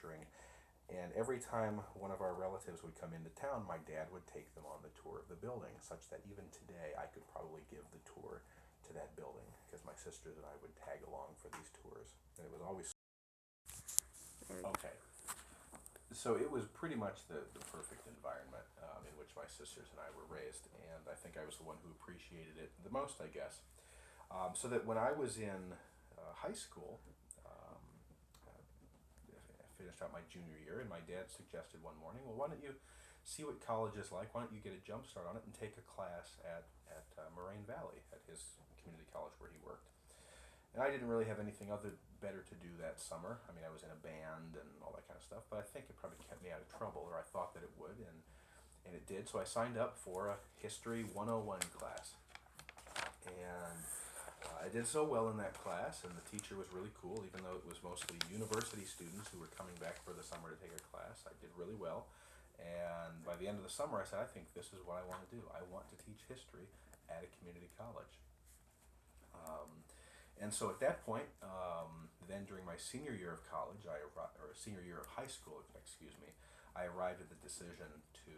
manufacturing. And every time one of our relatives would come into town, my dad would take them on the tour of the building, such that even today I could probably give the tour to that building because my sisters and I would tag along for these tours. And it was always okay. So it was pretty much the perfect environment in which my sisters and I were raised, and I think I was the one who appreciated it the most, I guess. So that when I was in high school, I finished out my junior year, and my dad suggested one morning, well, why don't you see what college is like? Why don't you get a jump start on it and take a class at Moraine Valley, at his community college where he worked? And I didn't really have anything other better to do that summer. I mean, I was in a band and all that kind of stuff, but I think it probably kept me out of trouble, or I thought that it would, and it did. So I signed up for a History 101 class. And I did so well in that class, and the teacher was really cool, even though it was mostly university students who were coming back for the summer to take a class. I did really well. And by the end of the summer, I said, I think this is what I want to do. I want to teach history at a community college. And so at that point, then during my senior year of college, or senior year of high school, excuse me, I arrived at the decision to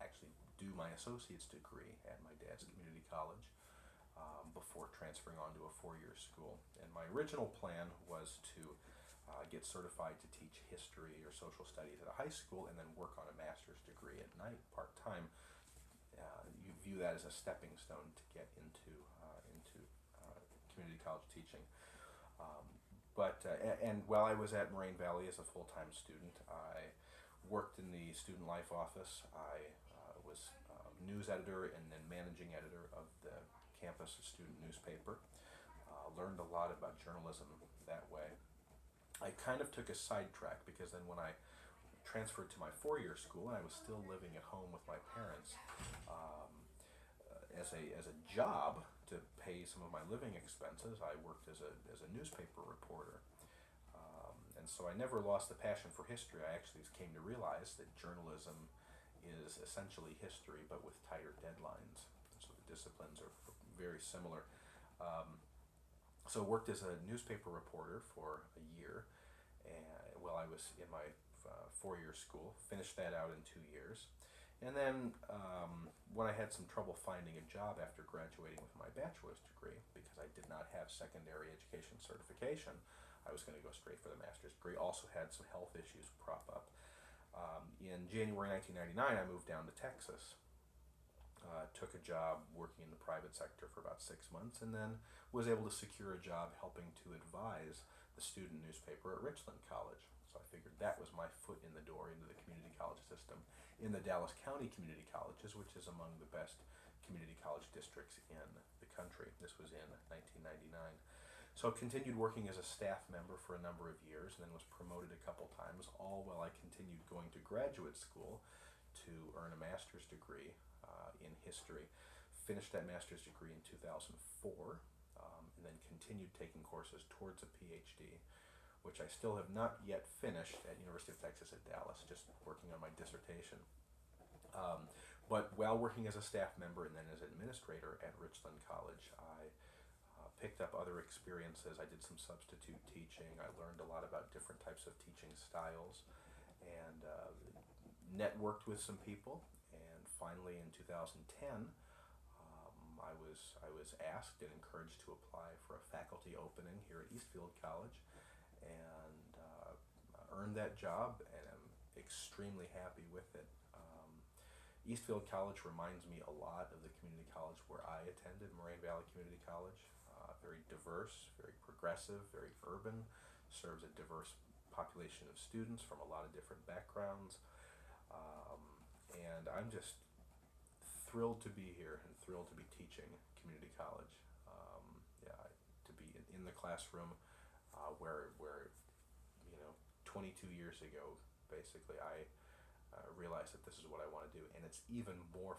actually do my associate's degree at my dad's community college before transferring on to a four-year school. And my original plan was to get certified to teach history or social studies at a high school and then work on a master's degree at night part-time. You view that as a stepping stone to get into community college teaching. And while I was at Moraine Valley as a full-time student, I worked in the student life office. I was news editor and then managing editor of the campus student newspaper. Learned a lot about journalism that way. I kind of took a sidetrack because then when I transferred to my four-year school, I was still living at home with my parents. As a job to pay some of my living expenses, I worked as a newspaper reporter. And so I never lost the passion for history. I actually came to realize that journalism is essentially history, but with tighter deadlines. So the disciplines are very similar. So worked as a newspaper reporter for a year while I was in my four-year school. Finished that out in 2 years. And then when I had some trouble finding a job after graduating with my bachelor's degree, because I did not have secondary education certification, I was going to go straight for the master's degree. Also had some health issues crop up. In January 1999, I moved down to Texas. Took a job working in the private sector for about 6 months, and then was able to secure a job helping to advise the student newspaper at Richland College. So I figured that was my foot in the door into the community college system in the Dallas County Community Colleges, which is among the best community college districts in the country. This was in 1999. So continued working as a staff member for a number of years, and then was promoted a couple times, all while I continued going to graduate school to earn a master's degree in history. Finished that master's degree in 2004, and then continued taking courses towards a PhD, which I still have not yet finished at University of Texas at Dallas, just working on my dissertation. But while working as a staff member and then as administrator at Richland College, I picked up other experiences. I did some substitute teaching. I learned a lot about different types of teaching styles, and networked with some people. And finally, in 2010, I was asked and encouraged to apply for a faculty opening here at Eastfield College, and earned that job, and I'm extremely happy with it. Eastfield College reminds me a lot of the community college where I attended, Moraine Valley Community College. Very diverse, very progressive, very urban, serves a diverse population of students from a lot of different backgrounds. And I'm just thrilled to be here and thrilled to be teaching community college. To be in the classroom where 22 years ago, basically, I realized that this is what I want to do, and it's even more